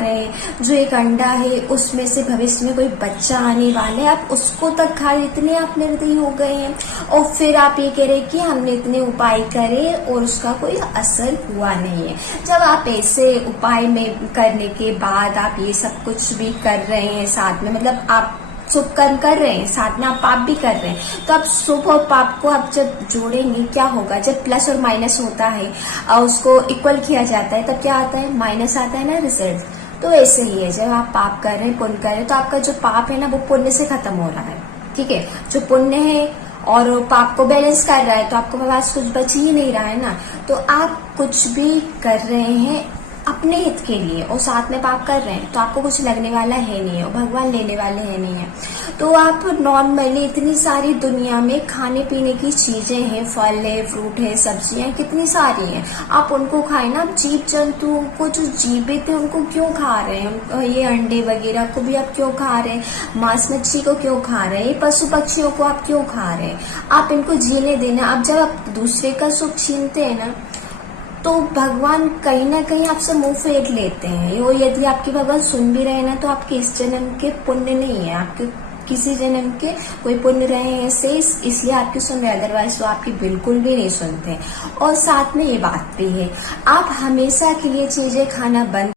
रहे हैं, जो एक अंडा है उसमें से भविष्य में कोई बच्चा आने वाला है, आप उसको तक खा रहे, इतने आप निर्दयी हो गए हैं। और फिर आप ये कह रहे कि हमने इतने उपाय करे और उसका कोई असर हुआ नहीं है। जब आप ऐसे उपाय में करने के बाद आप ये सब कुछ भी कर रहे हैं साथ में, मतलब आप शुभ कर्म कर रहे हैं साथ में आप पाप भी कर रहे हैं, तो आप शुभ और पाप को आप जब जोड़ेंगे क्या होगा? जब प्लस और माइनस होता है और उसको इक्वल किया जाता है तब क्या आता है? माइनस आता है ना रिजल्ट। तो ऐसे ही है, जब आप पाप कर रहे हैं पुण्य कर रहे हैं तो आपका जो पाप है ना वो पुण्य से खत्म हो रहा है। ठीक है, जो पुण्य है और पाप को बैलेंस कर रहा है तो आपको पास कुछ बच ही नहीं रहा है ना। तो आप कुछ भी कर रहे हैं अपने हित के लिए और साथ में पाप कर रहे हैं तो आपको कुछ लगने वाला है नहीं और भगवान लेने वाले हैं नहीं है। तो आप नॉर्मली इतनी सारी दुनिया में खाने पीने की चीजें हैं, फल है, फ्रूट है, सब्जियां कितनी सारी हैं, आप उनको खाए ना। आप जीव जंतुओं को जो जीवित है उनको क्यों खा रहे हैं? ये अंडे वगैरह को भी आप क्यों खा रहे हैं? मांस मच्छी को क्यों खा रहे हैं? पशु पक्षियों को आप क्यों खा रहे हैं? आप इनको जीने देना। अब जब आप दूसरे का सुख छीनते हैं ना तो भगवान कहीं ना कहीं आपसे मुंह फेर लेते हैं। और यदि आपकी भगवान सुन भी रहे ना तो आपके इस जन्म के पुण्य नहीं है, आपके किसी जन्म के कोई पुण्य रहे हैं ऐसे, इसलिए आपकी सुन रहे, अदरवाइज तो आपकी बिल्कुल भी नहीं सुनते। और साथ में ये बात भी है, आप हमेशा के लिए चीजें खाना बंद